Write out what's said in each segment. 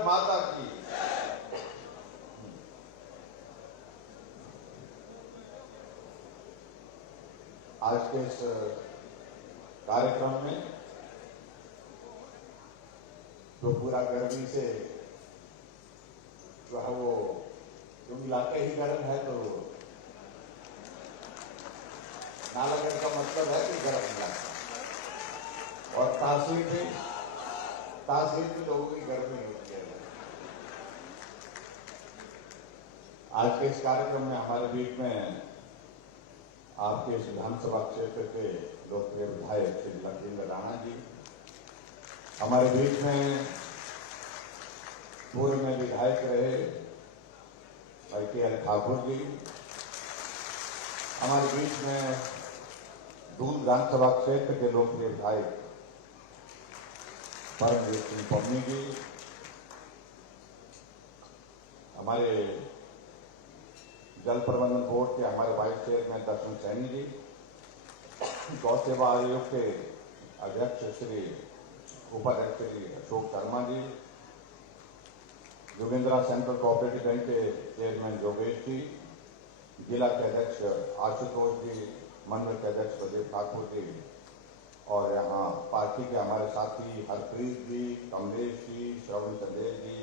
भारत माता की। आज के इस कार्यक्रम में जो पूरा गर्मी से जो है वो जो इलाके ही गर्म है, तो नालागढ़ का मतलब है कि गर्म इलाका, और तासीर भी लोगों की गर्मी होती है। आज के इस कार्यक्रम में हमारे बीच में आपके इस विधानसभा क्षेत्र के लोकप्रिय विधायक श्री लखविंदर राणा जी, हमारे बीच में पूर्व में विधायक रहे ITL ठाकुर जी, हमारे बीच में दूध विधानसभा क्षेत्र के लोकप्रिय विधायक परमवीर सिंह पन्नी जी, हमारे जल प्रबंधन बोर्ड के हमारे वाइस चेयरमैन दर्शन सैनी जी, गौ सेवा आयोग के अध्यक्ष श्री उपाध्यक्ष Shri Ashok Sharma ji, Jogindra central cooperative bank के चेयरमैन योगेश जी, जिला के अध्यक्ष आशुतोष जी, मंडल के अध्यक्ष प्रदीप ठाकुर जी, और यहाँ पार्टी के हमारे साथी हरप्रीत जी, कमलेश जी, श्रवण चंदेल जी,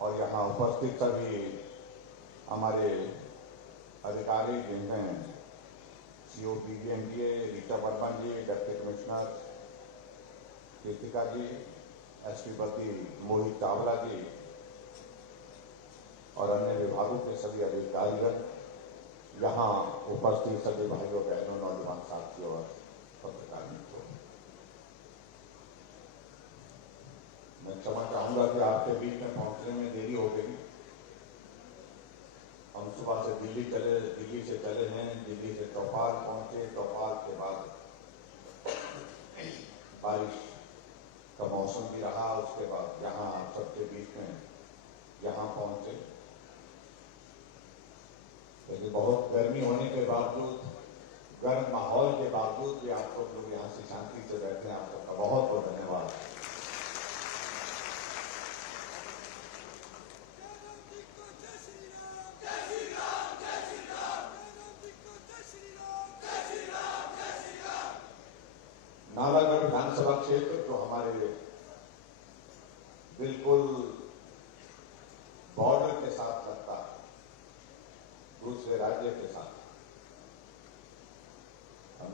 और यहाँ उपस्थित सभी हमारे अधिकारी जिनमें CO PGMDA रीटा वर्मा जी, डिप्टी कमिश्नर कृतिका जी, SP पति मोहित चावला जी, और अन्य विभागों के सभी अधिकारीगण, यहाँ उपस्थित सभी भाइयों बहनों, नौजवान साथियों और पत्रकार मित्रों, मैं क्षमा चाहूंगा कि आपके बीच में पहुंचने में देरी हो गई। हम सुबह से दिल्ली से चले हैं, दिल्ली से चौपाल पहुंचे, चौपाल के बाद बारिश का मौसम भी रहा, उसके बाद यहाँ आप सबके बीच में यहाँ पहुंचे। लेकिन बहुत गर्मी होने के बावजूद, गर्म माहौल के बावजूद भी आप लोग यहाँ से शांति से बैठे हैं, आप सबका बहुत बहुत धन्यवाद। नालागढ़ विधानसभा क्षेत्र जो हमारे बिल्कुल बॉर्डर के साथ लगता है, दूसरे राज्य के साथ,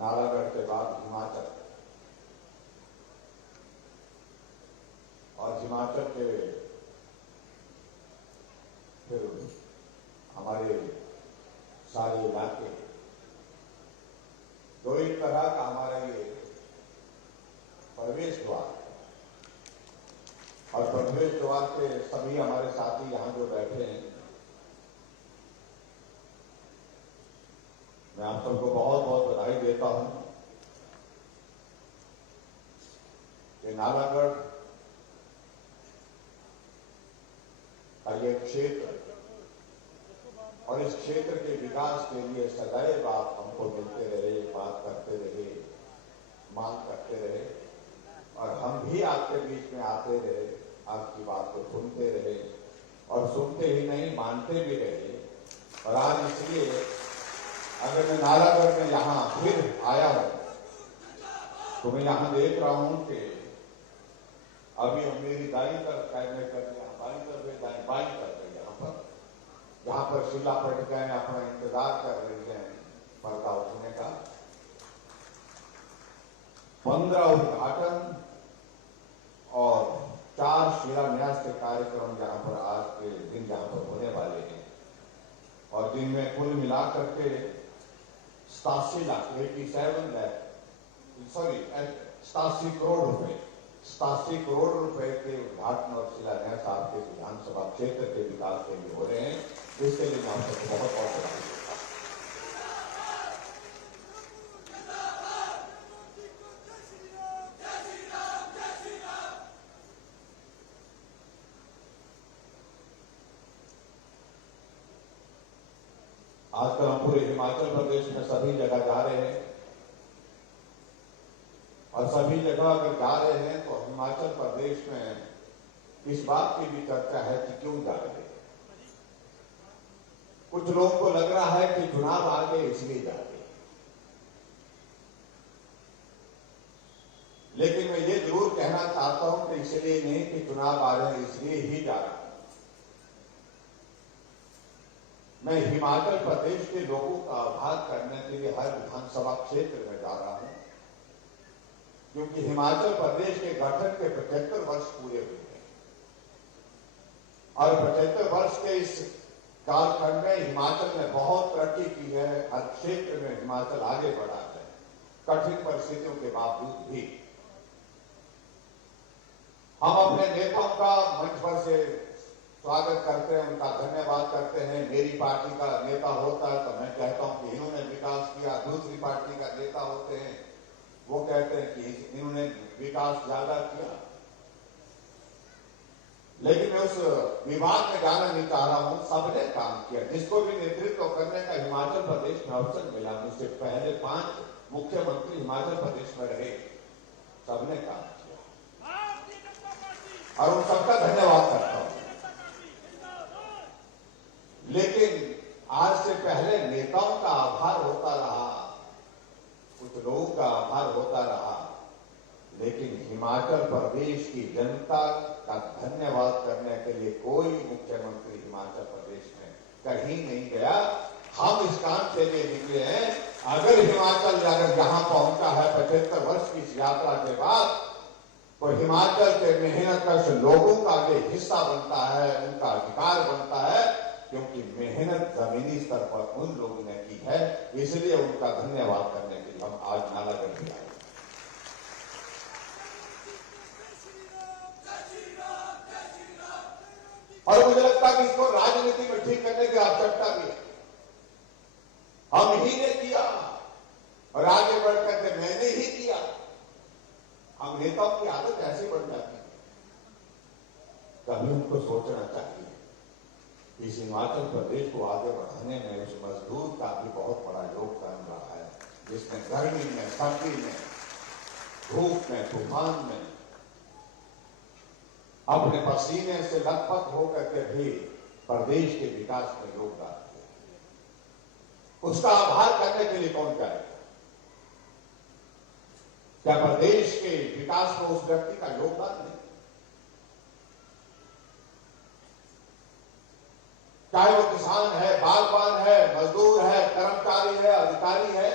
नालागढ़ के बाद हिमाचल, और हिमाचल के फिर हमारे सारे इलाके, तो एक तरह का हमारा ये प्रवेश द्वार, और प्रवेश द्वार के सभी हमारे साथी यहाँ जो बैठे हैं, मैं आप सबको बहुत बहुत बधाई देता हूं कि नालागढ़ का ये क्षेत्र और इस क्षेत्र के विकास के लिए सदैव आप हमको मिलते रहे, बात करते रहे, मांग करते रहे, और हम भी आपके बीच में आते रहे, आपकी बात को सुनते रहे, और सुनते ही नहीं मानते भी रहे। और आज इसलिए अगर मैं नालागढ़ में यहाँ फिर आया हूं, तो मैं यहाँ देख रहा हूं कि अभी हम मेरी दाई तरफ कैमरे करते हैं, बाई तरफ बाई तरफ यहाँ पर शीला पटकाएं अपना इंतजार कर रही है पर्दा उठने का। 15 उद्घाटन और 4 शिलान्यास के कार्यक्रम यहाँ पर आज के दिन यहाँ पर होने वाले हैं, और जिनमें कुल मिलाकर के 87 करोड़ रुपए के उद्घाटन और शिलान्यास आपके विधानसभा क्षेत्र के विकास के लिए हो रहे हैं। इसके लिए मैं आप सबको बहुत बहुत बधाई देता हूं। आजकल हम पूरे हिमाचल प्रदेश में सभी जगह जा रहे हैं, और सभी जगह अगर जा रहे हैं तो हिमाचल प्रदेश में इस बात की भी चर्चा है कि क्यों जा रहे हैं। कुछ लोगों को लग रहा है कि चुनाव आ गए इसलिए जा रहे हैं, लेकिन मैं ये जरूर कहना चाहता हूं कि इसलिए नहीं कि चुनाव आ रहे हैं इसलिए ही जा रहा हूं। मैं हिमाचल प्रदेश के लोगों का आभार करने के लिए हर विधानसभा क्षेत्र में जा रहा हूं, क्योंकि हिमाचल प्रदेश के गठन के 75 वर्ष पूरे हुए हैं और 75 वर्ष के इस कालखंड में हिमाचल ने बहुत तरक्की की है। हर क्षेत्र में हिमाचल आगे बढ़ा है, कठिन परिस्थितियों के बावजूद भी। हम अपने नेताओं का मंच पर से स्वागत करते हैं, उनका धन्यवाद करते हैं। मेरी पार्टी का नेता होता है तो मैं कहता हूं कि इन्होंने विकास किया, दूसरी पार्टी का नेता होते हैं वो कहते हैं कि इन्होंने विकास ज्यादा किया। लेकिन मैं उस विवाद में जाना नहीं चाह रहा हूं। सबने काम किया, जिसको भी नेतृत्व करने का हिमाचल प्रदेश में अवसर मिला, मुझसे पहले 5 मुख्यमंत्री हिमाचल प्रदेश में रहे, सबने काम किया और उन सबका धन्यवाद करता हूं। लेकिन आज से पहले नेताओं का आभार होता रहा, कुछ लोगों का आभार होता रहा, लेकिन हिमाचल प्रदेश की जनता का धन्यवाद करने के लिए कोई मुख्यमंत्री हिमाचल प्रदेश में कहीं नहीं गया। हम इस काम के लिए निकले हैं। अगर हिमाचल अगर यहां पहुंचा है 75 वर्ष की इस यात्रा के बाद, तो हिमाचल के मेहनतकश लोगों का ये हिस्सा बनता है, उनका अधिकार बनता है, क्योंकि मेहनत जमीनी स्तर पर उन लोगों ने की है। इसलिए उनका धन्यवाद करने के लिए हम आज नालागढ़ में आए। और मुझे लगता है कि इसको राजनीति में ठीक करने की आवश्यकता भी है। हम ही ने किया और आगे बढ़कर के मैंने ही किया। हम नेताओं की आदत ऐसी बन जाती है। कभी उनको सोचना चाहिए इस हिमाचल प्रदेश को आगे बढ़ाने में उस मजदूर का भी बहुत बड़ा योगदान रहा है, जिसने गर्मी में, सर्दी में, धूप में, तूफान में अपने पसीने से लथपथ होकर के भी प्रदेश के विकास में योगदान दिया। उसका आभार करने के लिए कौन करेगा? क्या प्रदेश के विकास में उस व्यक्ति का योगदान नहीं? चाहे वो किसान है, बागवान है, मजदूर है, कर्मचारी है, अधिकारी है,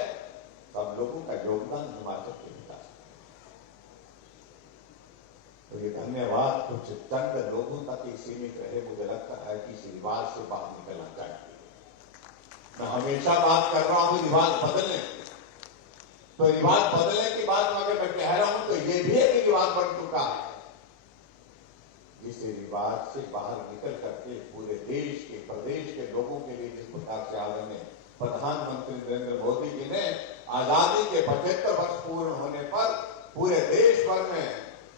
सब लोगों का योगदान हिमाचल के विकास में। तो ये धन्यवाद कुछ चंद लोगों तक ही सीमित रहे। मुझे लगता है कि इस रिवाज से बाहर निकलना चाहिए। मैं हमेशा बात कर रहा हूं रिवाज बदलने की, तो रिवाज बदलने की बात अगर मैं कह रहा हूं तो ये भी एक रिवाज बन चुका है। इस रिवाज से बाहर निकल करके पूरे देश के, प्रदेश के लोगों के लिए जिस प्रकार से आदरणीय प्रधानमंत्री नरेंद्र मोदी जी ने आजादी के 75 वर्ष पूर्ण होने पर पूरे देश भर में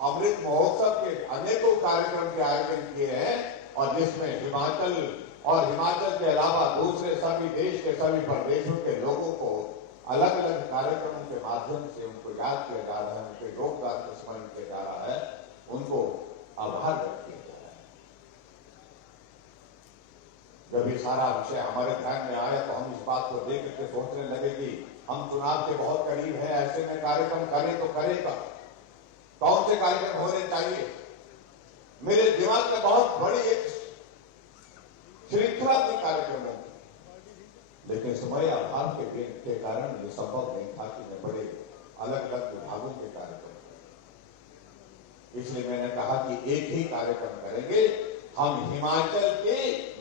अमृत महोत्सव के अनेकों कार्यक्रम के आयोजन किए हैं, और जिसमें हिमाचल और हिमाचल के अलावा दूसरे सभी देश के सभी प्रदेशों के लोगों को अलग अलग कार्यक्रमों के माध्यम से उनको याद किया जा रहा है, उनके योगदान को स्मरण किया जा रहा है, उनको आभार व्यक्त किया जा रहा है। जब ये सारा विषय हमारे ध्यान में आया तो हम इस बात को देख करके सोचने लगे कि हम चुनाव के बहुत करीब है, ऐसे में कार्यक्रम करें तो करेगा, कौन से कार्यक्रम होने चाहिए। मेरे दिमाग में बहुत बड़ी एक श्रृंखला थी कार्यक्रमों की, लेकिन समय अभाव के कारण ये संभव नहीं था कि मैं बड़े अलग अलग विभागों के कार्यक्रम, इसलिए मैंने कहा कि एक ही कार्यक्रम करेंगे। हम हिमाचल के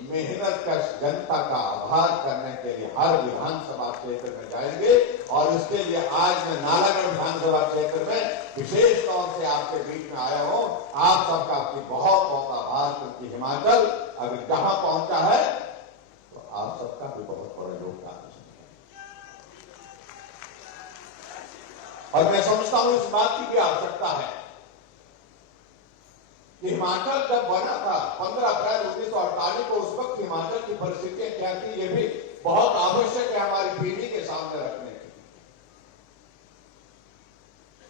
मेहनतकश जनता का आभार करने के लिए हर विधानसभा क्षेत्र में जाएंगे, और इसके लिए आज मैं नालागढ़ विधानसभा क्षेत्र में विशेष तौर से आपके बीच में आया हूं। आप सबका आपकी बहुत बहुत आभार, क्योंकि हिमाचल अगर जहां पहुंचा है तो आप सबका भी बहुत बड़ा योगदान है। और मैं समझता हूं इस बात की भी आवश्यकता है कि हिमाचल जब बना था 15 अप्रैल 1948 को, उस वक्त हिमाचल की परिस्थितियां क्या थी, ये भी बहुत आवश्यक है हमारी पीढ़ी के सामने रखने की।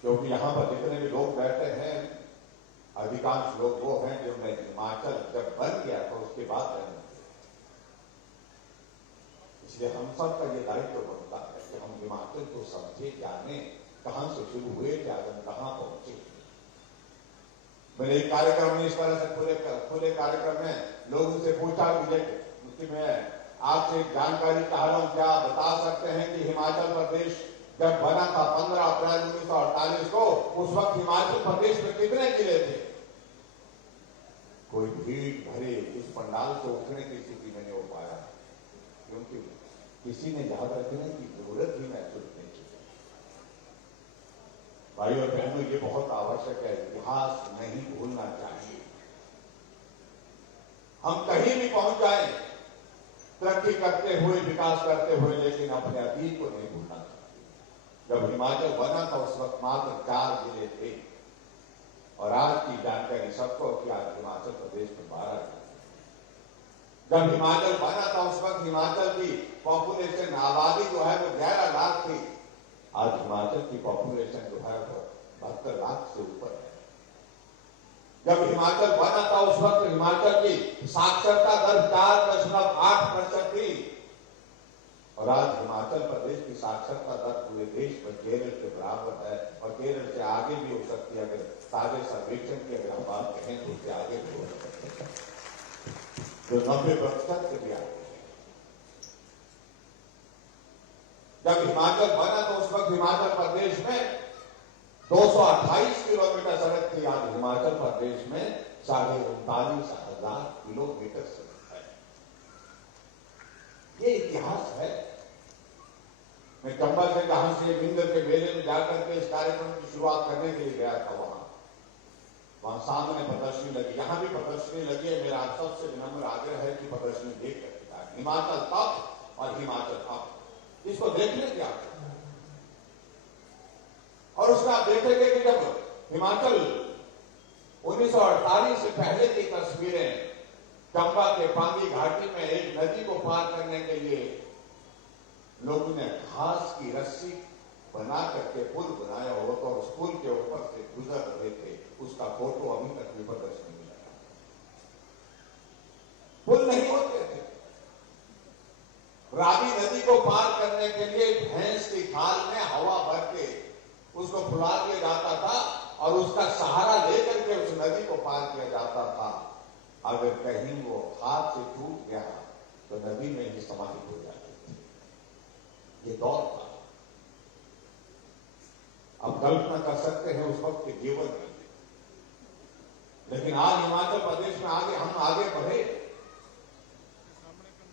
क्योंकि यहां पर जितने भी लोग बैठे हैं अधिकांश लोग वो हैं जिन्होंने हिमाचल जब बन गया तो उसके बाद रहने दिया। इसलिए हम सब का ये दायित्व बनता है कि हम हिमाचल को समझे, जाने कहां से शुरू हुए थे, आज हम कहां पहुंचे। मैंने एक कार्यक्रम में इस तरह से खुले कार्यक्रम में लोगों से पूछा कि मैं आपसे जानकारी चाह रहा हूं, क्या आप बता सकते हैं कि हिमाचल प्रदेश जब बना था 15 अप्रैल 1948 को, उस वक्त हिमाचल प्रदेश में कितने जिले थे? कोई भीड़ भरे इस पंडाल से उठने की स्थिति में नहीं हो पाया, क्योंकि किसी ने याद रखने की जरूरत ही महसूस नहीं की। भाई और बहनों, ये बहुत आवश्यक है, इतिहास नहीं भूलना चाहिए। हम कहीं भी पहुंच जाए तरक्की करते हुए, विकास करते हुए, लेकिन अपने अतीत को नहीं भूलना चाहिए। जब हिमाचल बना था उस वक्त मात्र 4 जिले थे, और आज की जानकारी सबको कि आज हिमाचल प्रदेश में 12 जिले। जब हिमाचल बना था उस वक्त हिमाचल की पॉपुलेशन, आबादी जो है वो 11 लाख थी। आज हिमाचल की पॉपुलेशन जो है वो 72 लाख से ऊपर है। जब हिमाचल बना था उस वक्त हिमाचल की साक्षरता दर 4.8% थी, और आज हिमाचल प्रदेश की साक्षरता दर पूरे देश में केरल के बराबर है, और केरल से आगे भी हो सकती है। अगर सारे सर्वेक्षण की अगर हम बात कहें तो उससे आगे भी हो सकती है, जो 90% से भी आगे है। जब हिमाचल बना तो उस वक्त हिमाचल प्रदेश में 228 किलोमीटर सड़क थी। आज हिमाचल प्रदेश में 39,500 किलोमीटर सड़क है। ये इतिहास है। मैं चंबा से जहां से मिंदर के मेले में जाकर के इस कार्यक्रम की शुरुआत करने के लिए गया था, वहां सामने प्रदर्शनी लगी, यहां भी प्रदर्शनी लगी है। मेरा आप सबसे विनम्र आग्रह है कि प्रदर्शनी देख करके जाए। हिमाचल तब और हिमाचल अब, इसको देखने क्या, और उसमें आप देखेंगे कि जब हिमाचल 1948 से पहले की तस्वीरें, चंबा के पांगी घाटी में एक नदी को पार करने के लिए लोगों ने घास की रस्सी बना करके पुल बनाया हो, तो उस पुल के ऊपर से गुजर रहे थे, उसका फोटो अभी तक भी प्रदर्शनी में लगा। पुल नहीं होते थे। रावी नदी को पार करने के लिए भैंस की खाल में हवा भर के उसको फुला दिया जाता था, और उसका सहारा लेकर के उस नदी को पार किया जाता था। अगर कहीं वो हाथ से टूट गया तो नदी में ही समाहित हो जाती थी। ये दौर था। अब कल्पना कर सकते हैं उस वक्त के जीवन में। लेकिन आज हिमाचल प्रदेश में हम आगे बढ़े,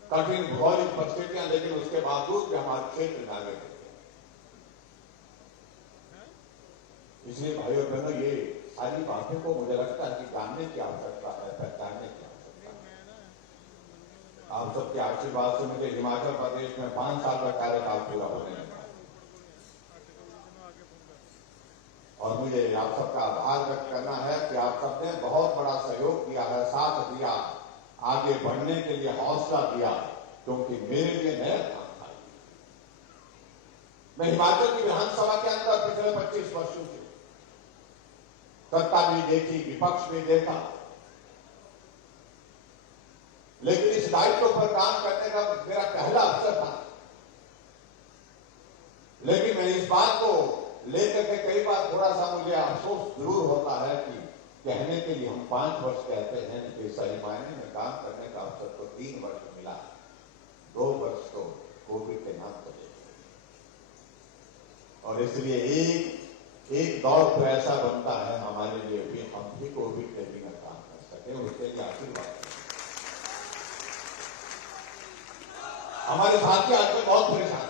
कठिन भौगोलिक परिस्थितियां, लेकिन उसके बावजूद भी हमारे क्षेत्र में आगे बढ़े। इसलिए भाइयों बहनों, ये सारी बातों को मुझे लगता है कि जानने की आवश्यकता है, पहचानने की आवश्यकता है। आप सबके आशीर्वाद से मुझे हिमाचल प्रदेश में 5 साल का कार्यकाल पूरा होने लगा, और मुझे आप सबका आभार व्यक्त करना है कि आप सबने बहुत बड़ा सहयोग दिया है, साथ दिया, आगे बढ़ने के लिए हौसला दिया, क्योंकि मेरे लिए नया काम था। मैं हिमाचल की विधानसभा के अंदर पिछले 25 वर्षों से सत्ता भी देखी, विपक्ष भी देखा, लेकिन इस दायित्व पर काम करने का मेरा पहला अवसर था। लेकिन मैं इस बात को लेकर के कई बार थोड़ा सा मुझे अफसोस जरूर होता है कि कहने के लिए हम 5 वर्ष कहते हैं, कि सही मायने में काम करने का अवसर तो 3 वर्ष मिला, 2 वर्ष तो कोविड के नाम पर, और इसलिए एक दौर तो ऐसा बनता है हमारे लिए भी, हम भी कोविड के बिना काम कर सके, उसके लिए आशीर्वाद। हमारे साथी आजकल बहुत परेशान,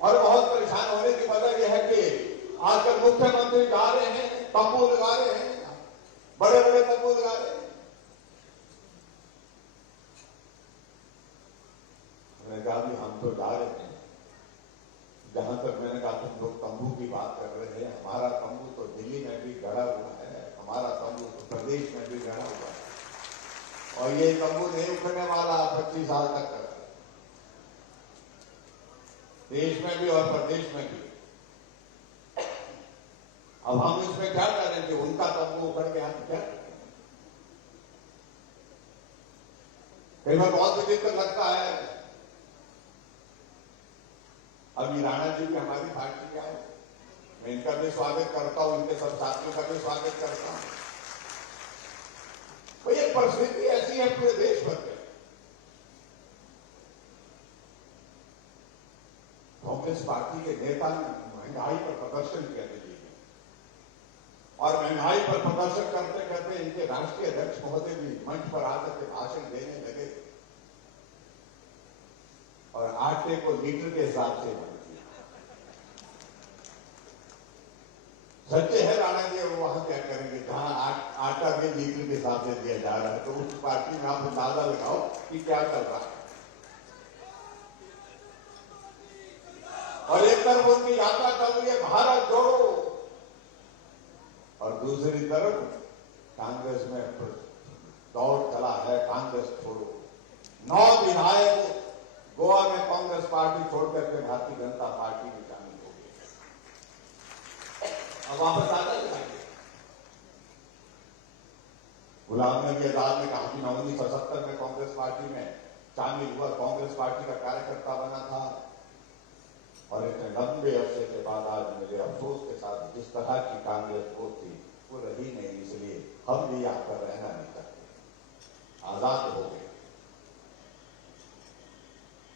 और बहुत परेशान होने की वजह यह है कि आजकल मुख्यमंत्री जा रहे हैं, तंबू लगा रहे हैं, बड़े बड़े तंबू लगा रहे हैं। मैंने कहा भी हम तो जा रहे हैं, जहां तक मैंने कहा तुम लोग तंबू की बात कर रहे हैं, हमारा तंबू तो दिल्ली में भी गड़ा हुआ है, हमारा तंबू तो प्रदेश में भी गड़ा हुआ है, और ये तंबू नहीं उखड़ने वाला 25 साल तक। देश में भी और प्रदेश में भी अब हम इसमें क्या करेंगे? उनका तंबू उखड़ गया तो क्या करेंगे? कई बार बहुत दिक्कत लगता है। अभी राणा जी भी हमारी पार्टी का है, मैं इनका भी स्वागत करता हूं, इनके सब साथियों का भी स्वागत करता हूं। तो ये परिस्थिति ऐसी है पूरे देश भर में। कांग्रेस पार्टी के नेता ने महंगाई पर प्रदर्शन किया दिल्ली में, और महंगाई पर प्रदर्शन करते करते इनके राष्ट्रीय अध्यक्ष महोदय भी मंच पर आकर के भाषण देने लगे और आटे को लीटर के हिसाब से बंद किया। सच्चे है राणा जी, वो वहां क्या करेंगे जहां आटा भी लीटर के हिसाब से दिया जा रहा है, तो उस पार्टी में आप अंदाजा लगाओ कि क्या चल रहा है। और एक तरफ उनकी यात्रा चल रही है भारत जोड़ो, और दूसरी तरफ कांग्रेस में दौड़ चला है कांग्रेस छोड़ो। 9 विधायक गोवा में कांग्रेस पार्टी छोड़कर के भारतीय जनता पार्टी में शामिल हो गए। अब वापस आ जाएंगे। गुलाम नबी आजाद ने कहा कि मैं 1970 में कांग्रेस पार्टी में शामिल हुआ, कांग्रेस पार्टी का कार्यकर्ता बना था, और इतने लंबे अरसे के बाद आज मुझे अफसोस के साथ जिस तरह की कांग्रेस वो थी वो रही नहीं, इसलिए हम भी यहां पर रहना नहीं चाहते, आजाद हो गए।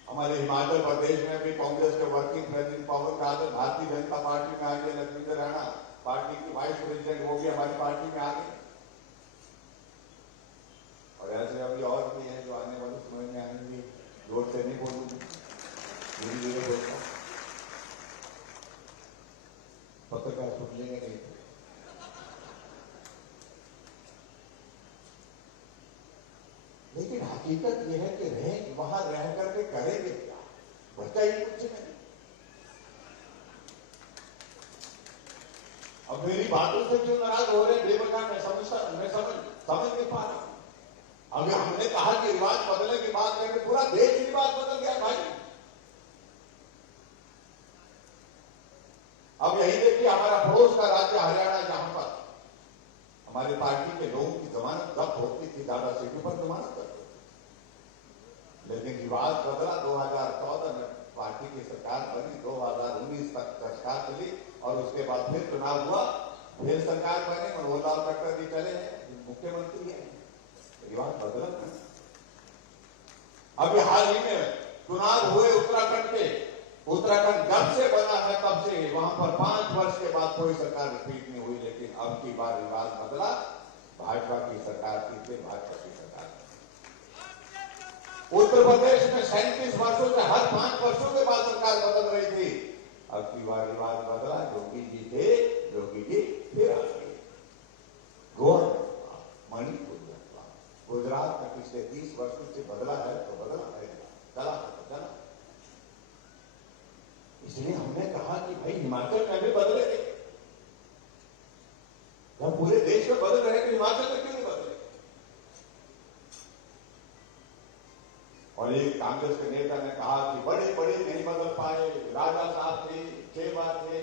हमारे हिमाचल प्रदेश में भी कांग्रेस के working president Pawan Kajal Bharatiya Janata party में आ गए, लक्ष्मीधर राणा पार्टी की वाइस प्रेसिडेंट वो भी हमारी पार्टी में आ गए, और ऐसे अभी और भी हैं जो आने वाले समय में आएंगे। जोर से नहीं बोलूंगी, धीरे धीरे बोलता हूं, पत्रकार सुन लेंगे नहीं तो। लेकिन हकीकत यह है कि वहां रह करके करेंगे क्या? बच्चा ही कुछ नहीं। अब मेरी बातों से क्यों नाराज हो रहे हैं बेवजह? मैं समझ नहीं पा रहा। अगर हमने कहा कि रिवाज बदलने की बात करें, पूरा देश रिवाज बदल गया भाई। अब यही देखिए, हमारा पड़ोस का राज्य हरियाणा, जहां पर हमारी पार्टी के लोगों की जमानत जब्त होती थी, ज्यादा सीटों पर जमानत करते थे, लेकिन रिवाज बदला। 2014 में पार्टी की सरकार बनी, 2019 तक सरकार चली, और उसके बाद फिर चुनाव हुआ, फिर सरकार बनी, मनोहर लाल खट्टर जी चले हैं, मुख्यमंत्री हैं। रिवाज बदला ना। अभी हाल ही में चुनाव हुए उत्तराखंड के, उत्तराखंड जब से बना है तब से वहां पर 5 वर्ष के बाद कोई सरकार रिपीट नहीं हुई, लेकिन अब की बार रिवाज बदला, भाजपा की सरकार की, फिर भाजपा की सरकार। उत्तर प्रदेश में 37 वर्षों से हर 5 वर्षों के बाद सरकार बदल रही थी, अब की बार रिवाज बदला, योगी जी थे, योगी जी फिर आ गए। गोवा, मणिपुर, गुजरात में पिछले 30 वर्षों से बदला है तो बदला है, चला तो चला। इसलिए हमने कहा कि भाई हिमाचल में भी बदलेंगे, जब पूरे देश में बदल रहे तो हिमाचल में क्यों नहीं बदले? और एक कांग्रेस के नेता ने कहा कि बड़े बड़े नहीं बदल पाए, राजा साहब थे, 6 बार थे,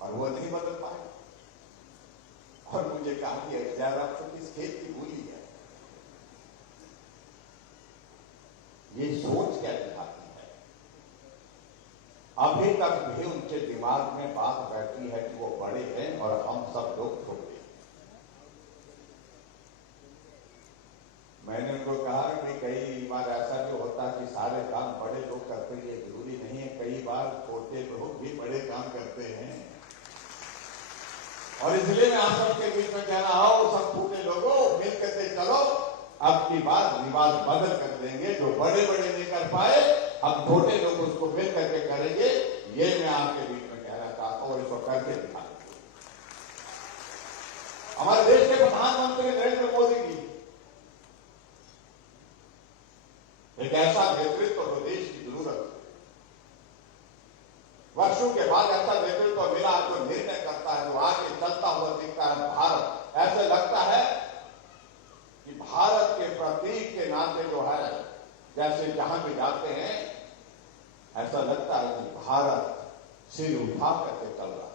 और वो नहीं बदल पाए। और मुझे कहा कि जयराम तो किस खेत की मूली है, ये सोच क्या दिखाती है? अभी तक भी उनके दिमाग में बात बैठी है कि वो बड़े हैं और हम सब लोग छोटे। मैंने उनको कहा कि कई बार ऐसा भी होता है कि सारे काम बड़े लोग करते हैं, ये जरूरी नहीं है, कई बार छोटे लोग भी बड़े काम करते हैं। और इसलिए मैं आप सबके बीच में कहना, आओ सब छोटे लोगों मिल करके चलो, अब की बात रिवाज बदल कर देंगे, जो बड़े बड़े नहीं कर पाए हम छोटे लोग उसको मिल करके करेंगे। ये मैं आपके बीच में कहना चाहता हूं, और इसको करके दिखा। हमारे देश के प्रधानमंत्री नरेंद्र मोदी जी एक ऐसा नेतृत्व तो देश की जरूरत है। वर्षों के बाद ऐसा नेतृत्व मिला जो निर्णय करता है, जो आगे चलता हुआ दिखता है। भारत, ऐसे लगता है कि भारत के प्रतीक के नाते जो है, जैसे जहां भी जाते हैं ऐसा लगता है कि भारत सिर उठा करके चल रहा है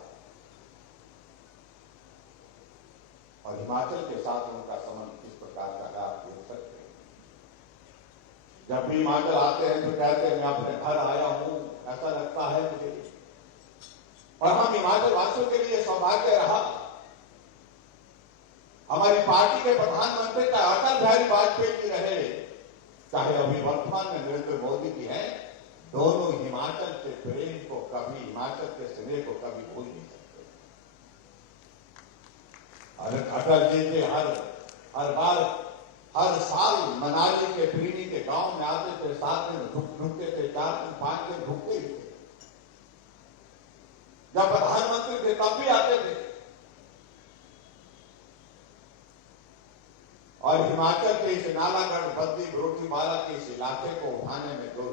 और हिमाचल के साथ उनका संबंध किस प्रकार का है आप देख सकते हैं। जब भी हिमाचल आते हैं तो कहते हैं मैं अपने घर आया हूं, ऐसा लगता है मुझे। और हम हिमाचल वासियों के लिए सौभाग्य रहा, हमारी पार्टी के प्रधानमंत्री का अटल बिहारी वाजपेयी जी रहे, चाहे अभी वर्तमान में नरेंद्र मोदी जी हैं, दोनों हिमाचल के प्रेम को कभी, हिमाचल के स्नेह को कभी भूल नहीं सकते। अटल जी के हर बार हर साल मनाली के प्रीणी के गांव में आते थे, 7 दिन रुकते थे, 4 दिन 5 दिन रुकते थे। जब प्रधानमंत्री थे तब भी आते थे। और हिमाचल के इस नालागढ़ बद्दी बरोटीवाला के इस इलाके को उठाने में जो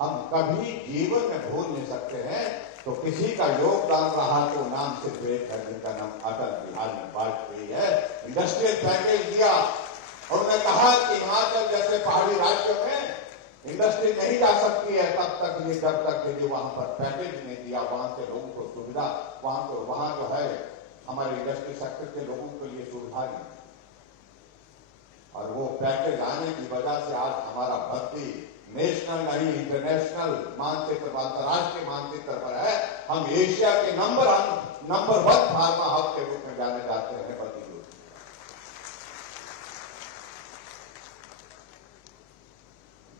हम कभी जीवन में भूल नहीं सकते हैं, तो किसी का योगदान रहा तो नाम सिर्फ एक है, जिनका नाम अटल बिहारी वाजपेयी है। इंडस्ट्रियल पैकेज दिया और उन्होंने कहा कि हिमाचल जैसे पहाड़ी राज्यों में इंडस्ट्री नहीं जा सकती है तब तक, ये जब तक यदि वहां पर पैकेज नहीं दिया, वहां से लोगों को सुविधा, वहां जो है हमारे इंडस्ट्री सेक्टर के लोगों के लिए सुविधा नहीं। और वो पैकेज आने की वजह से आज हमारा भर्ती नेशनल नहीं इंटरनेशनल मानचित्र, अंतर्राष्ट्रीय मानचित्र पर है। हम एशिया के नंबर 1 फार्मा हब के रूप में जाने जाते हैं। बद्दी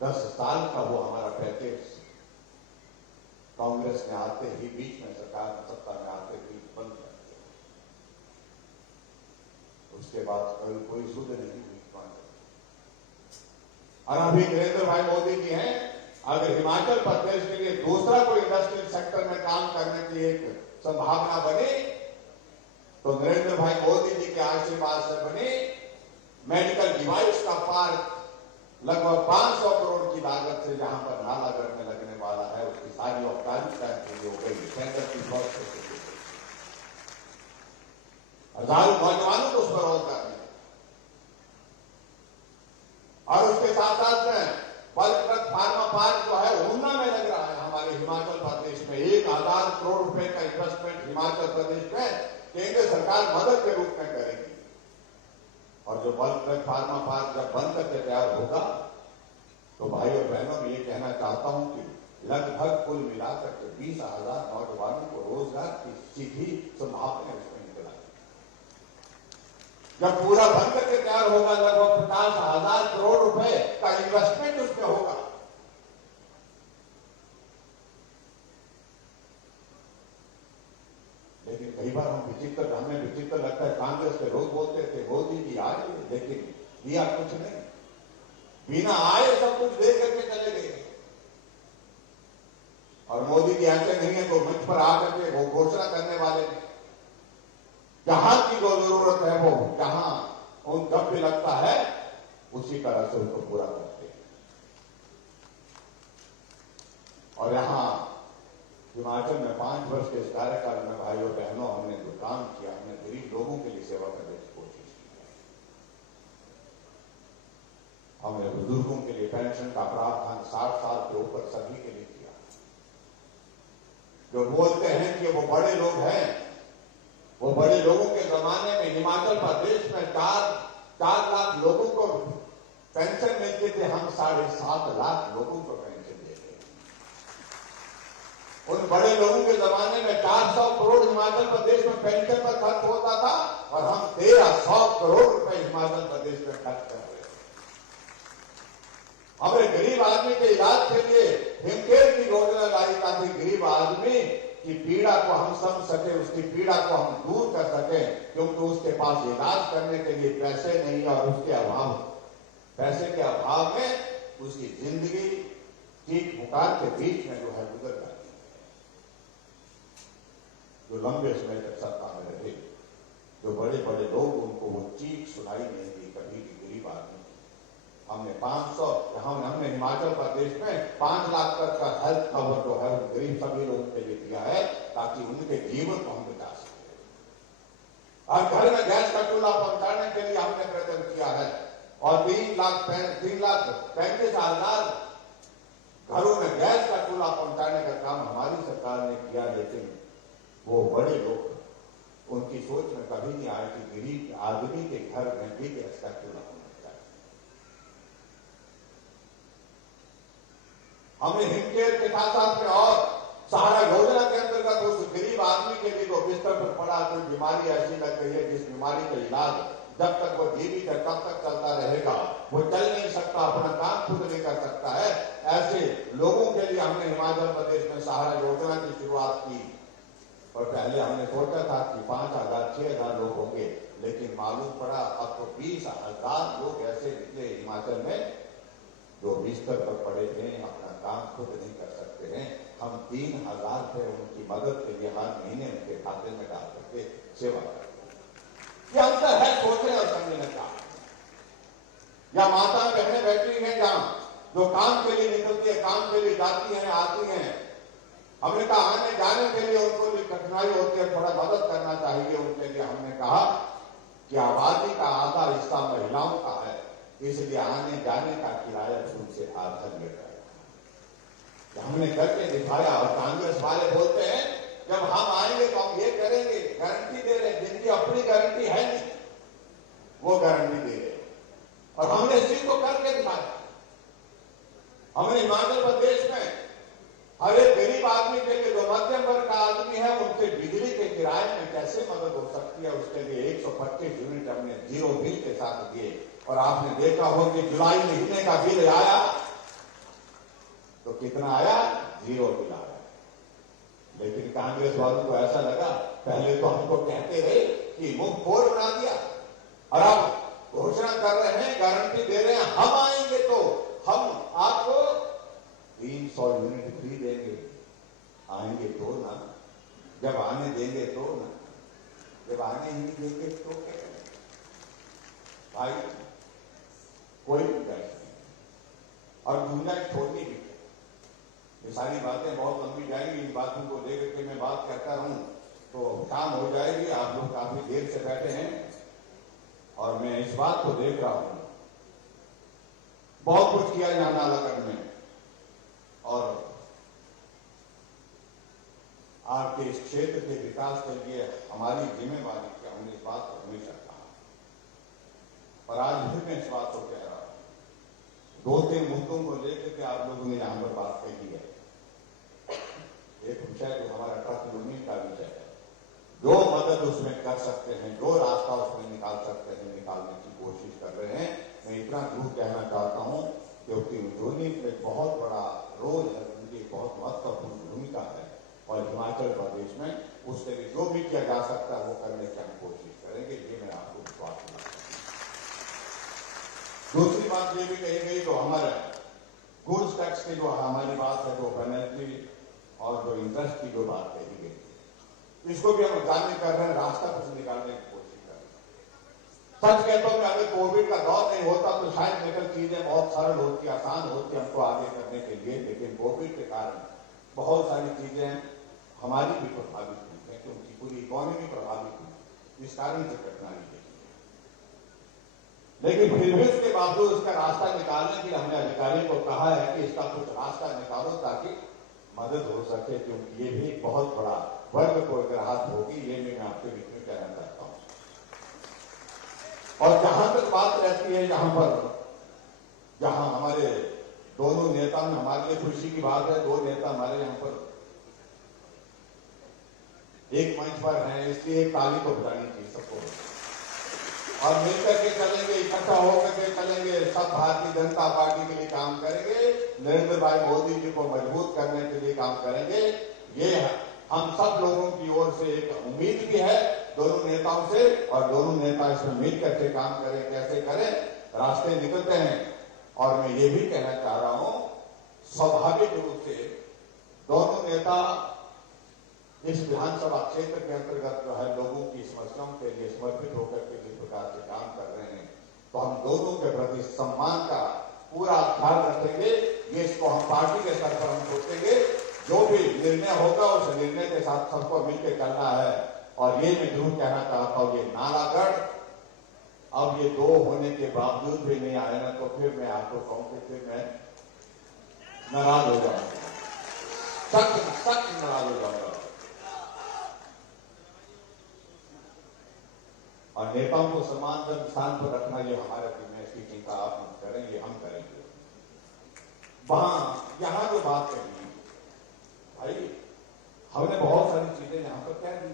10 साल का वो हमारा पैकेज कांग्रेस में आते ही, बीच में सरकार सत्ता में आते ही बंद कर दिया। उसके बाद कोई सुध नहीं हुई। और अभी नरेंद्र भाई मोदी जी हैं, अगर हिमाचल प्रदेश के लिए दूसरा कोई इंडस्ट्रियल सेक्टर में काम करने की एक संभावना बने तो नरेंद्र भाई मोदी जी के आशीर्वाद से बने मेडिकल डिवाइस का पार्क लगभग 500 करोड़ की लागत से जहां पर नालागढ़ में लगने वाला है, उसकी सारी औपचारिकता पूरी हो गई। सेंटर की हजारों नौजवानों को उस पर रोजगार मिले। और उसके साथ साथ में बल्क ड्रग फार्मा पार्क जो है ऊना में लग रहा है हमारे हिमाचल प्रदेश में। 1000 करोड़ रुपए का इन्वेस्टमेंट हिमाचल प्रदेश में केंद्र सरकार मदद के रूप में करेगी। और जो बल्क ड्रग फार्मा पार्क जब बन करके तैयार होगा तो भाई और बहनों में ये कहना चाहता हूं कि लगभग कुल मिलाकर के 20,000 नौजवानों को रोजगार की सीधी संभावना उसमें निकल आएगी। जब पूरा बन करके तैयार होगा लगभग 50,000 करोड़ रुपए का इन्वेस्टमेंट उसमें होगा। लेकिन कई बार हमें विचित्र लगता है, कांग्रेस के लोग बोलते थे मोदी जी आए लेकिन दिया कुछ नहीं, बिना आए सब कुछ दे करके चले गए। और मोदी जी ऐसे नहीं है तो मंच पर आकर के वो घोषणा करने वाले नहीं। जहां की जो जरूरत है वो जहां उन जब भी लगता है उसी तरह से उनको पूरा करते हैं। और यहां हिमाचल में 5 वर्ष के इस कार्यकाल में भाइयों बहनों हमने जो काम किया, हमने गरीब लोगों के लिए सेवा करने की कोशिश की है। हमने बुजुर्गों के लिए पेंशन का प्रावधान 60 साल के ऊपर सभी के लिए किया। जो बोलते हैं कि वो बड़े लोग हैं, वो बड़े लोगों के जमाने में हिमाचल प्रदेश में 4 लाख लोगों को पेंशन मिलती थी, हम 7.5 लाख लोगों को पेंशन देते। उन बड़े लोगों के जमाने में 400 करोड़ हिमाचल प्रदेश में पेंशन पर खर्च होता था और हम 1300 करोड़ रुपए हिमाचल प्रदेश में खर्च कर रहे थे। हमारे गरीब आदमी के इलाज के लिए हिमकेयर की योजना लाई ताकि गरीब आदमी की पीड़ा को हम समझ सके, उसकी पीड़ा को हम दूर कर सके, क्योंकि उसके पास इलाज करने के लिए पैसे नहीं है और उसके पैसे के अभाव में उसकी जिंदगी चीख पुकार के बीच में जो है गुजर जाती है। जो लंबे समय तक सत्ता में रहे, जो बड़े बड़े लोग, उनको वो चीख सुनाई नहीं दी कभी भी गरीब आदमी। हमने 500 हमने हिमाचल प्रदेश में 5 लाख तक का हेल्थ कवर जो है गरीब सभी लोगों के लिए दिया है ताकि उनके जीवन को हम बचा सके। और घर में गैस का चूल्हा पहुंचाने के लिए हमने प्रयत्न किया है और 3,35,000 घरों में गैस का चूल्हा पहुंचाने का काम हमारी सरकार ने किया, लेकिन वो बड़े लोग उनकी सोच में कभी नहीं आए कि गरीब आदमी के घर में भी गैस का चूल्हा होना चाहिए। हमने हिमकेयर के साथ में और सहारा योजना के अंतर्गत उस गरीब आदमी के लिए जो बिस्तर पर पड़ा, कोई बीमारी ऐसी लग गई है जिस बीमारी का इलाज जब तक वो जीवित है तब तक चलता रहेगा, वो चल नहीं सकता, अपना काम खुद नहीं कर सकता है, ऐसे लोगों के लिए हमने हिमाचल प्रदेश में सहारा योजना की शुरुआत की। और पहले हमने सोचा था कि 5,000 6,000 लोग होंगे, लेकिन मालूम पड़ा अब तो 20,000 लोग ऐसे निकले हिमाचल में जो बिस्तर पर पड़े हैं, अपना काम खुद नहीं कर सकते हैं। हम 3,000 रुपए उनकी मदद के लिए हर महीने उनके खाते में डाल करके सेवा करते हैं। ये अंतर है सोचने और समझने का। या माता बहनें बैठी हैं जहां जो काम के लिए निकलती है, काम के लिए जाती हैं, आती हैं, हमने कहा आने जाने के लिए उनको भी कठिनाई होती है, थोड़ा मदद करना चाहिए उनके लिए। हमने कहा कि आबादी का आधा हिस्सा महिलाओं का है, इसलिए आने जाने का किराया उनसे आधा लिया जाएगा। हमने करके दिखाया। और कांग्रेस वाले बोलते हैं जब हम आएंगे तो हम ये करेंगे, गारंटी दे रहे, जिनकी अपनी गारंटी है नहीं वो गारंटी दे रहे, और हमने इस चीज को करके दिखाया। हमने हिमाचल प्रदेश में हर एक गरीब आदमी के लिए, जो मध्यम वर्ग का आदमी है, उनसे बिजली के किराए में कैसे मदद हो सकती है, उसके लिए 125 यूनिट हमने जीरो बिल के साथ दिए। और आपने देखा हो कि जुलाई महीने का बिल आया तो कितना आया, जीरो बिल आया। लेकिन कांग्रेस वालों को ऐसा लगा, पहले तो हमको कहते रहे कि मुफ्त फोर बना दिया, और अब घोषणा कर रहे हैं, गारंटी दे रहे हैं, हम आएंगे तो हम आपको 300 यूनिट फ्री देंगे। आएंगे तो ना, जब आने देंगे तो ना, जब आने ही नहीं देंगे तो क्या करें भाई, कोई गुंजाइश नहीं। और गुंजाइश छोड़नी भी, ये सारी बातें बहुत लंबी जाएंगी, इन बातों को लेकर के मैं बात करता रहूं तो शाम हो जाएगी। आप लोग काफी देर से बैठे हैं और मैं इस बात को देख रहा हूं, बहुत कुछ किया यहाँ नालागढ़ में, और आपके इस क्षेत्र के विकास के लिए हमारी जिम्मेवारी क्या, हमने इस बात को हमेशा कहा, और आज भी मैं इस बात को कह रहा हूं। 2-3 मुद्दों को लेकर के आप लोगों ने यहां पर बात कही है। एक विषय जो हमारा ट्रस्ट यूनियन का विषय है, जो मदद उसमें कर सकते हैं, जो रास्ता उसमें निकाल सकते हैं, निकालने की कोशिश कर रहे हैं। मैं इतना जरूर कहना चाहता हूं क्योंकि यूनियन में बहुत बड़ा रोल है, उनकी बहुत महत्वपूर्ण भूमिका है, और हिमाचल प्रदेश में उसके लिए जो भी किया जा सकता है वो करने की हम कोशिश करेंगे, ये मैं आपको विश्वास दिलाता हूं। दूसरी बात ये भी कही गई, तो हमारे गुड्स टैक्स की जो हमारी बात है, जो पेनल्टी और जो इंटरेस्ट की जो बात कही गई, इसको भी हम जानने कर रहे हैं, रास्ता कुछ निकालने की कोशिश कर रहे हैं। सच कहता हूं, अगर कोविड का दौर नहीं होता तो शायद निकल चीजें बहुत सरल होती, आसान होती हमको आगे करने के लिए, लेकिन कोविड के कारण बहुत सारी चीजें हमारी भी प्रभावित हुई है, क्योंकि पूरी इकोनॉमी प्रभावित हुई, इस कारण से कठिनाई है। लेकिन फिर भी उसके बावजूद उसका रास्ता निकालने के लिए हमने अधिकारी को कहा है कि इसका कुछ रास्ता निकालो ताकि मदद हो सके, क्योंकि ये भी बहुत बड़ा वर्ग को अगर हाथ होगी, ये मैं आपके बीच में कहना चाहता हूं। और जहां तक बात रहती है यहां पर, जहां हमारे दोनों नेता में, हमारे लिए खुशी की बात है, 2 नेता हमारे यहां पर एक मंच पर हैं, इसलिए एक ताली को बजानी चाहिए सबको, और मिलकर के चलेंगे, इकट्ठा होकर के चलेंगे, सब भारतीय जनता पार्टी के लिए काम करेंगे, नरेंद्र भाई मोदी जी को मजबूत करने के लिए काम करेंगे। ये हम सब लोगों की ओर से एक उम्मीद भी है दोनों नेताओं से, और दोनों नेता इसमें मिलकर के काम करें, कैसे करें, रास्ते निकलते हैं। और मैं ये भी कहना चाह रहा हूं, स्वाभाविक रूप से दोनों नेता इस विधानसभा क्षेत्र के अंतर्गत जो है लोगों की समस्याओं के लिए समर्पित होकर के जिस प्रकार से काम कर रहे हैं, तो हम दोनों के प्रति सम्मान का पूरा ख्याल रखेंगे। ये इसको हम पार्टी के स्तर पर हम सोचेंगे, जो भी निर्णय होगा उस निर्णय के साथ सबको मिलकर चलना है। और ये मैं जरूर कहना चाहता हूं, ये नालागढ़ अब ये 2 होने के बावजूद भी नहीं आए ना, तो फिर मैं आपको कहूं कि फिर मैं नाराज हो जाऊंगा, सख्त सख्त नाराज हो जाऊंगा। और नेताओं को सम्मानजनक स्थान पर रखना ये हमारे जिम्मे इसकी चिंता आप करेंगे, हम करेंगे। वहां यहां जो बात कही भाई, हमने बहुत सारी चीजें यहां पर कह दी,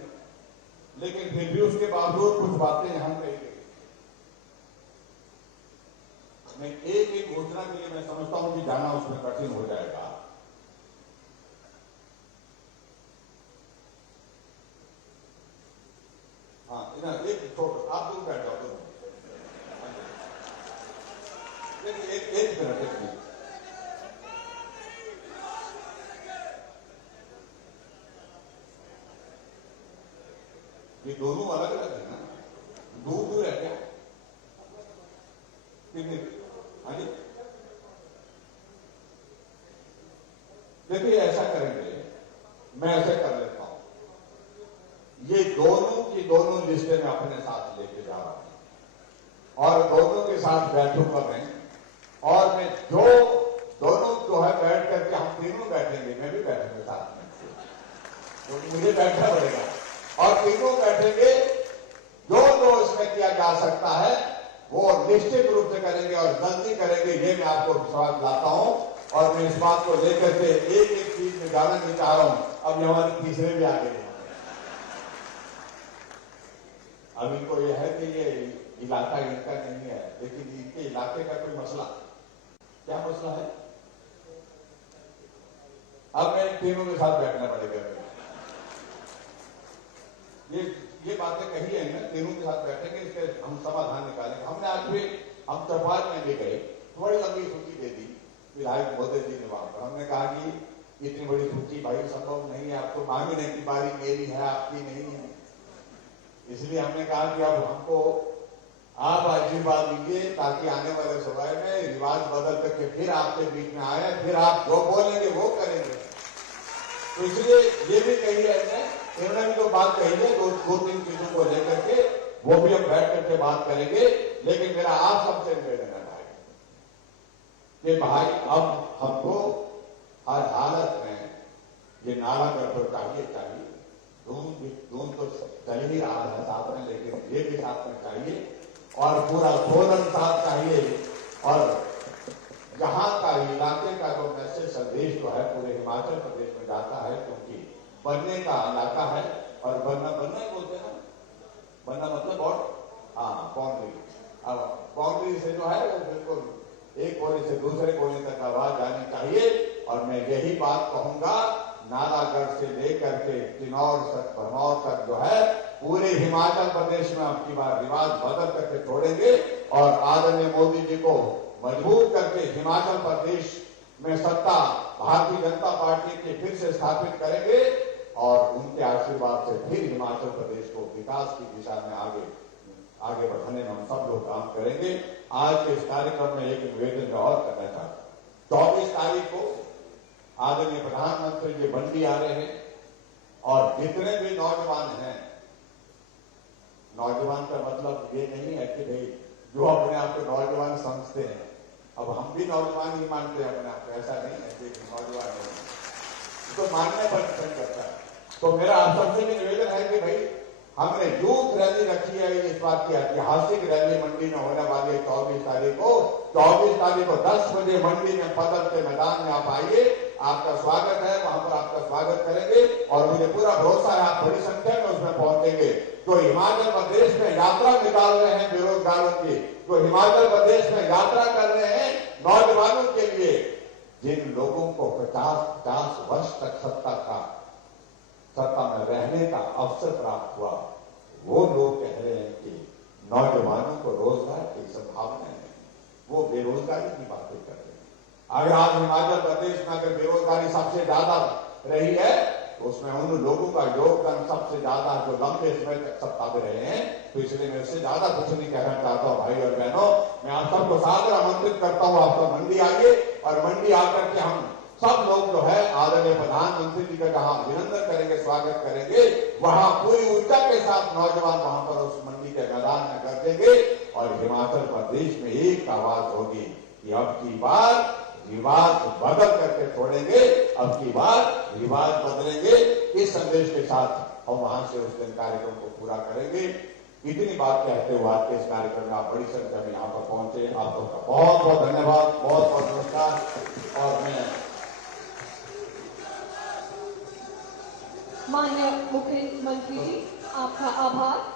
लेकिन फिर भी उसके बावजूद कुछ बातें यहां कही गई। मैं एक एक घोषणा के लिए मैं समझता हूं कि जाना उसमें कठिन हो जाएगा। हाँ, एक छोटा आप लोग बैठ जाओ, एक मिनट। ये दोनों अलग अलग है ना, दूर दूर है क्या? हाँ जी, देखिए ऐसा करेंगे, मैं ऐसे कर लेता हूं, ये दोनों की दोनों लिस्टें मैं अपने साथ लेके जा रहा हूं और दोनों के साथ बैठक कर रहे हैं। और मैं जो दोनों जो है बैठ करके हम तीनों बैठेंगे, मैं भी बैठूंगा साथ में, तो मुझे बैठना पड़ेगा और तीनों बैठेंगे। जो इसमें किया जा सकता है वो निश्चित रूप से करेंगे और जल्दी करेंगे, ये मैं आपको विश्वास दिलाता हूं। और मैं इस बात को लेकर के एक एक चीज में जाना नहीं चाह रहा हूं। अब हमारे तीसरे भी आगे हैं। अब इनको यह है कि ये इलाका इनका नहीं है, लेकिन इनके इलाके का कोई मसला, क्या मसला है? अब मैं इन तीनों के साथ बैठना पड़ेगा। ये बातें कही है ना, तीनों के साथ बैठेंगे, इसके हम समाधान निकालेंगे। हमने आज भी हम चौपाल में भी गए, बड़ी लंबी सूची दे दी विधायक महोदय जी ने वहां पर। हमने कहा कि इतनी बड़ी सूची भाई संभव नहीं है, आपको मांगने की बारी मेरी है, आपकी नहीं है। इसलिए हमने कहा कि अब हमको आप आशीर्वाद दीजिए ताकि आने वाले समय में रिवाज बदल करके फिर आपके बीच में आए, फिर आप जो बोलेंगे वो करेंगे। तो इसलिए ये भी कही है, इन्होंने भी तो बात कही है, दो तीन चीजों को लेकर के वो भी हम बैठ करके बात करेंगे। लेकिन मेरा आप सबसे निवेदन है कि भाई अब हमको हर हालत में ये नाला गढ़ चाहिए। दून तो चल ही रहा है साथ में, लेकिन ये भी साथ में चाहिए और पूरा सोलन साथ चाहिए। और यहाँ का इलाके का जो मैसेज संदेश जो है पूरे हिमाचल प्रदेश में जाता है, क्योंकि बनने का इलाका है। और बनना ही बोलते हैं ना, बनना मतलब और बाउंड्री। अब बाउंड्री से जो है वो बिल्कुल एक कोने से दूसरे कोने तक आवाज आनी चाहिए। और मैं यही बात कहूंगा, नालागढ़ से लेकर के किन्नौर तक, भरमौर तक जो है पूरे हिमाचल प्रदेश में अब की बार रिवाज बदल करके छोड़ेंगे और आदरणीय मोदी जी को मजबूत करके हिमाचल प्रदेश में सत्ता भारतीय जनता पार्टी की फिर से स्थापित करेंगे और उनके आशीर्वाद से फिर हिमाचल प्रदेश को विकास की दिशा में आगे बढ़ाने में हम सब लोग काम करेंगे। आज के इस कार्यक्रम में एक निवेदन और करना चाहता हूं। 24 तारीख को आदरणीय प्रधानमंत्री जी मंडी आ रहे हैं और जितने भी नौजवान हैं, नौजवान का मतलब ये नहीं है कि भाई जो अपने आप को नौजवान समझते हैं, अब हम भी नौजवान ही मानते हैं अपने आप को, ऐसा नहीं है कि नौजवान नहीं, तो मानने पर डिपेंड करता है। तो मेरा आप सबसे भी निवेदन है कि भाई हमने यूथ रैली रखी है, इस बात की ऐतिहासिक रैली मंडी में होने वाली है 24 तारीख को। 24 तारीख को 10 बजे मंडी में पदर के मैदान में आप आइए, आपका स्वागत है, वहां पर आपका स्वागत करेंगे और मुझे पूरा भरोसा है आप बड़ी संख्या में उसमें पहुंचेंगे। जो हिमाचल प्रदेश में यात्रा निकाल रहे हैं बेरोजगारों की, जो हिमाचल प्रदेश में यात्रा कर रहे हैं नौजवानों के लिए, जिन लोगों को 50 वर्ष तक सत्ता में रहने का अवसर प्राप्त हुआ, वो लोग कह रहे हैं कि नौजवानों को रोजगार की संभावना है, वो बेरोजगारी की बातें कर रहे हैं। अगर आज हिमाचल प्रदेश में अगर बेरोजगारी सबसे ज्यादा रही है तो उसमें उन लोगों का योगदान सबसे ज्यादा जो लंबे समय तक सत्ता में रहे हैं। तो इसलिए मैं उससे ज्यादा कुछ नहीं कहना चाहता हूं भाई और बहनों, मैं आप सबको सादर आमंत्रित करता हूं, आप सब मंडी आइए और मंडी आकर के हम सब लोग जो है आदरणीय प्रधानमंत्री जी का जहां अभिनंदन करेंगे, स्वागत करेंगे, वहां पूरी ऊर्जा के साथ नौजवान वहां पर उस मंडी के मैदान में कर देंगे और हिमाचल प्रदेश में एक आवाज होगी कि अब की बार विवाद बदल करके छोड़ेंगे, अब की बार रिवाज बदलेंगे। इस संदेश के साथ हम वहां से उस दिन कार्यक्रम को पूरा करेंगे। इतनी बात कहते हुए आज के इस कार्यक्रम में आप बड़ी संख्या में यहाँ पर पहुंचे, आप सबका बहुत बहुत धन्यवाद, बहुत बहुत नमस्कार। और मैं माननीय मुख्यमंत्री जी, आपका आभार।